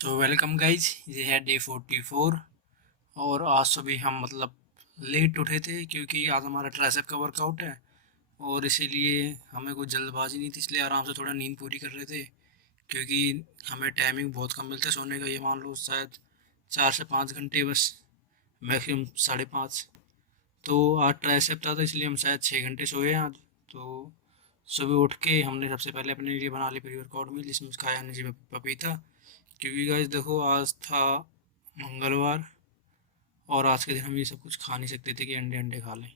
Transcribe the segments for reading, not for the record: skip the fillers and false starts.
तो welcome guys, ये है डे 44। और आज सुबह हम लेट उठे थे क्योंकि आज हमारा ट्राइसेप का वर्कआउट है। और इसीलिए हमें कोई जल्दबाजी नहीं थी, इसलिए आराम से थोड़ा नींद पूरी कर रहे थे। क्योंकि हमें टाइमिंग बहुत कम मिलता है सोने का, ये मान लो शायद 4 से 5 घंटे बस, मैक्सिमम 5.5। तो आज ट्राइसेप था तो इसलिए हम शायद 6 घंटे सोए आज। तो सुबह उठ के हमने सबसे पहले अपने लिए बना ली प्री वर्कआउट मील, जिसमें खाया हमने जी पपीता। क्योंकि गाइस देखो, आज था मंगलवार और आज के दिन हम ये सब कुछ खा नहीं सकते थे कि अंडे अंडे खा लें।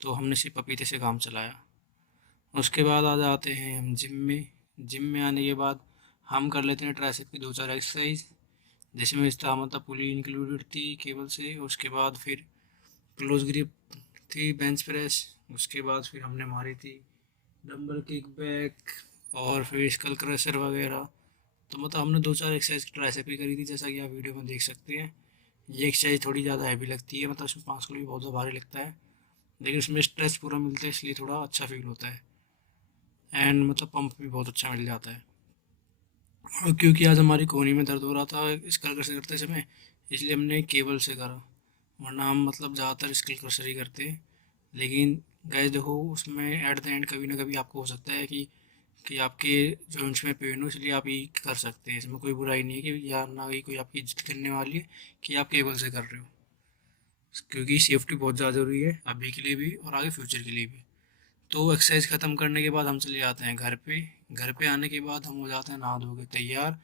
तो हमने सिर्फ पपीते से काम चलाया। उसके बाद आ जाते हैं हम जिम में। जिम में आने के बाद हम कर लेते हैं ट्राइसेप की 2-4 एक्सरसाइज, जिसमें इस्तेमाल पुली इंक्लूडेड थी केबल से। उसके बाद फिर क्लोज ग्रिप थी, बेंच प्रेस। उसके बाद फिर हमने मारी थी डंबल किक बैक और फिर स्कल क्रशर वगैरह। तो हमने 2-4 एक्सरसाइज ट्राइसेप की करी थी, जैसा कि आप वीडियो में देख सकते हैं। ये एक्सरसाइज थोड़ी ज़्यादा हैवी लगती है, उसमें 5 किलो भी बहुत ज़्यादा भारी लगता है, लेकिन उसमें स्ट्रेच पूरा मिलता है, इसलिए थोड़ा अच्छा फील होता है। एंड पंप भी बहुत अच्छा मिल जाता है। और क्योंकि आज हमारी कोहनी में दर्द हो रहा था स्कल क्रशर करते समय, इसलिए हमने केबल से करा। वरना हम ज़्यादातर स्कल क्रशर ही करते हैं। लेकिन गैस देखो, उसमें एट द एंड कभी ना कभी आपको हो सकता है कि आपके जॉइंट्स में पेन हो, इसलिए आप ये कर सकते हैं। इसमें कोई बुराई नहीं है कि या ना ही कोई आपकी इज्जत करने वाली है कि आप केबल से कर रहे हो। क्योंकि सेफ्टी बहुत ज़्यादा ज़रूरी है अभी के लिए भी और आगे फ्यूचर के लिए भी। तो एक्सरसाइज ख़त्म करने के बाद हम चले जाते हैं घर पे। घर पे आने के बाद हम हो जाते हैं नहा धो के तैयार,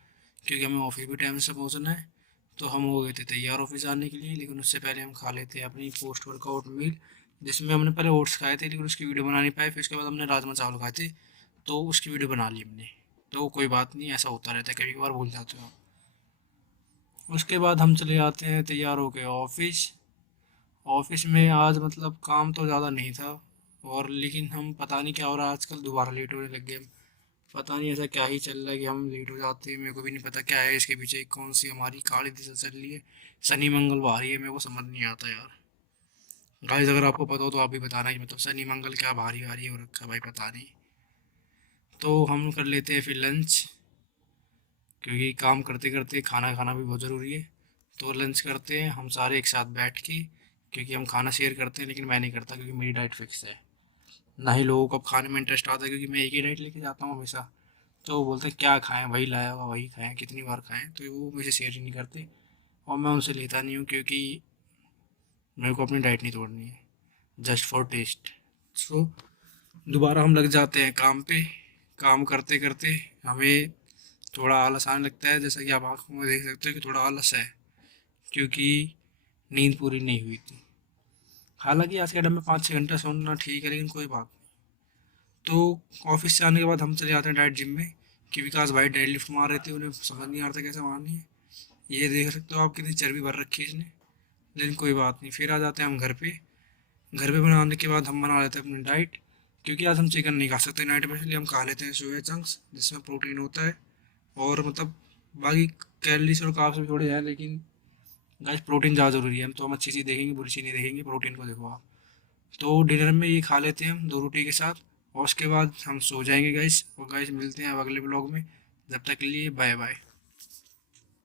क्योंकि हमें ऑफिस भी टाइम से पहुंचना है। तो हम हो गए थे तैयार ऑफिस आने के लिए, लेकिन उससे पहले हम खा लेते हैं अपनी पोस्ट वर्कआउट मील, जिसमें हमने पहले ओट्स खाए थे लेकिन उसकी वीडियो बना नहीं पाए। फिर उसके बाद हमने राजमा चावल खाए थे, तो उसकी वीडियो बना ली हमने। तो कोई बात नहीं, ऐसा होता रहता है, कभी कभार भूल जाते हो आप। उसके बाद हम चले जाते हैं तैयार होके ऑफिस। ऑफिस में आज काम तो ज़्यादा नहीं था, और लेकिन हम पता नहीं क्या हो रहा है आजकल, दोबारा लेट होने लग गए हम। पता नहीं ऐसा क्या ही चल रहा है कि हम लेट हो जाते हैं। मेरे को भी नहीं पता क्या है इसके पीछे, कौन सी हमारी काली दिशा चल रही है, शनि मंगल आ रही है, मेरे को समझ नहीं आता यार। गाइस अगर आपको पता हो तो आप भी बताना कि शनि मंगल क्या भारी भारी हो रखा है भाई, पता नहीं। तो हम कर लेते हैं फिर लंच, क्योंकि काम करते करते खाना खाना भी बहुत ज़रूरी है। तो लंच करते हैं हम सारे एक साथ बैठ के, क्योंकि हम खाना शेयर करते हैं, लेकिन मैं नहीं करता क्योंकि मेरी डाइट फिक्स है। ना ही लोगों को अब खाने में इंटरेस्ट आता है, क्योंकि मैं एक ही डाइट लेके जाता हूँ हमेशा। तो वो बोलते हैं क्या खाएं, वही लाया हुआ वही खाएं, कितनी बार खाएं, तो वो मुझे शेयर ही नहीं करते। और मैं उनसे लेता नहीं हूँ, क्योंकि मेरे को अपनी डाइट नहीं तोड़नी है, जस्ट फॉर टेस्ट। सो दोबारा हम लग जाते हैं काम पे। काम करते करते हमें थोड़ा आलस आने लगता है, जैसा कि आप आँखों में देख सकते हो कि थोड़ा आलस है, क्योंकि नींद पूरी नहीं हुई थी। हालांकि आज के टाइम में 5-6 घंटा सोना ठीक है, लेकिन कोई बात नहीं। तो ऑफिस से आने के बाद हम चले जाते हैं डाइट जिम में, कि विकास भाई डेड लिफ्ट मार रहे थे, उन्हें समझ नहीं आ रहा था कैसे मारनी है। ये देख सकते हो आप कितनी चर्बी भर रखी है इसने, लेकिन कोई बात नहीं। फिर आ जाते हैं हम घर पे। घर पे बनाने के बाद हम बना लेते हैं अपनी डाइट, क्योंकि आज हम चिकन नहीं खा सकते नाइट में, इसलिए हम खा लेते हैं सोया चंक्स, जिसमें प्रोटीन होता है। और बाकी कैलोरीज और कार्ब्स भी थोड़े हैं, लेकिन गाइस प्रोटीन ज़्यादा ज़रूरी है। हम तो हम अच्छी चीज़ देखेंगे बुरी चीज़ नहीं देखेंगे, प्रोटीन को देखो आप। तो डिनर में ये खा लेते हैं हम 2 रोटी के साथ, और उसके बाद हम सो जाएंगे गाइस। और गाइस मिलते हैं अब अगले ब्लॉग में, जब तक के लिए बाय बाय।